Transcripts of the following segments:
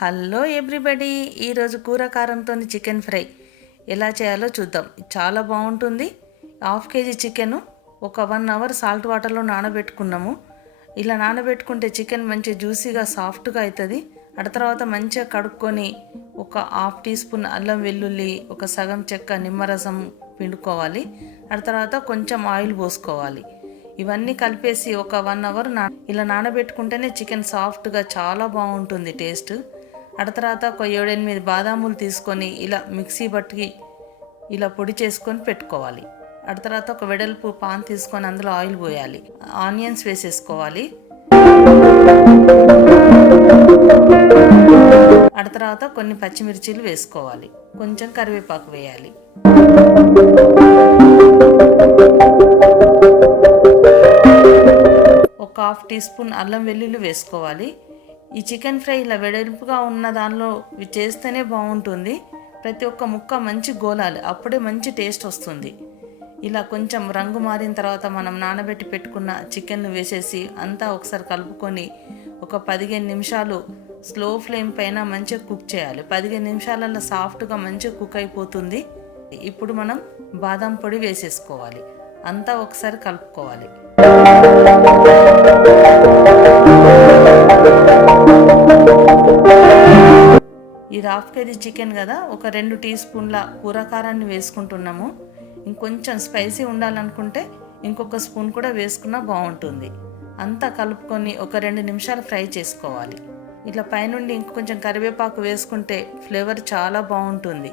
Hello everybody, ఈరోజు కూర కారంతో చికెన్ ఫ్రై ఎలా చేయాలో చూద్దాం. చాలా బాగుంటుంది. 1/2 kg చికెను ఒక 1 అవర్ సాల్ట్ వాటర్లో నానబెట్టుకున్నాము. ఇలా నానబెట్టుకుంటే చికెన్ మంచి జ్యూసీగా సాఫ్ట్గా అవుతుంది. తర్వాత మంచిగా కడుక్కొని ఒక 1/2 టీ స్పూన్ అల్లం వెల్లుల్లి, ఒక సగం చెక్క నిమ్మరసం పిండుకోవాలి. తర్వాత కొంచెం ఆయిల్ పోసుకోవాలి. ఇవన్నీ కలిపేసి ఒక 1 అవర్ ఇలా నానబెట్టుకుంటేనే చికెన్ సాఫ్ట్గా చాలా బాగుంటుంది టేస్ట్. తర్వాత ఒక 7-8 బాదాములు తీసుకొని ఇలా మిక్సీ పట్టి ఇలా పొడి చేసుకొని పెట్టుకోవాలి. తర్వాత ఒక వెడల్పు పాన్ తీసుకొని అందులో ఆయిల్ పోయాలి. ఆనియన్స్ వేసేసుకోవాలి. తర్వాత కొన్ని పచ్చిమిర్చీలు వేసుకోవాలి. కొంచెం కరివేపాకు వేయాలి. ఒక 1/2 టీ స్పూన్ అల్లం వెల్లుల్లి వేసుకోవాలి. ఈ చికెన్ ఫ్రై ఇలా వెడల్పుగా ఉన్న దానిలో చేస్తేనే బాగుంటుంది. ప్రతి ఒక్క ముక్క మంచి గోలాలి, అప్పుడే మంచి టేస్ట్ వస్తుంది. ఇలా కొంచెం రంగు మారిన తర్వాత మనం నానబెట్టి పెట్టుకున్న చికెన్ వేసేసి అంతా ఒకసారి కలుపుకొని ఒక 15 నిమిషాలు స్లో ఫ్లేమ్ పైన మంచిగా కుక్ చేయాలి. 15 నిమిషాలలో సాఫ్ట్గా మంచిగా కుక్ అయిపోతుంది. ఇప్పుడు మనం బాదం పొడి వేసేసుకోవాలి. అంతా ఒకసారి కలుపుకోవాలి. ఇది 1/2 kg చికెన్ కదా, ఒక 2 టీ స్పూన్ల కూర కారాన్ని వేసుకుంటున్నాము. ఇంకొంచెం స్పైసీ ఉండాలనుకుంటే ఇంకొక స్పూన్ కూడా వేసుకున్నా బాగుంటుంది. అంతా కలుపుకొని ఒక 2 నిమిషాలు ఫ్రై చేసుకోవాలి. ఇట్లా పైనుండి ఇంకొంచెం కరివేపాకు వేసుకుంటే ఫ్లేవర్ చాలా బాగుంటుంది.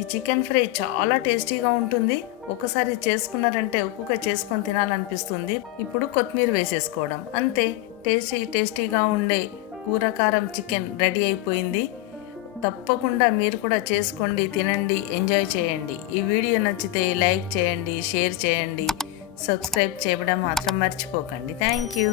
ఈ చికెన్ ఫ్రై చాలా టేస్టీగా ఉంటుంది. ఒకసారి చేసుకున్నారంటే ఒక్కొక్క చేసుకొని తినాలనిపిస్తుంది. ఇప్పుడు కొత్తిమీర వేసేసుకోవడం అంతే. టేస్టీగా ఉండే కూర కారం చికెన్ రెడీ అయిపోయింది. తప్పకుండా మీరు కూడా చేసుకోండి, తినండి, ఎంజాయ్ చేయండి. ఈ వీడియో నచ్చితే లైక్ చేయండి, షేర్ చేయండి, సబ్స్క్రైబ్ చేయడం మాత్రం మర్చిపోకండి. Thank you.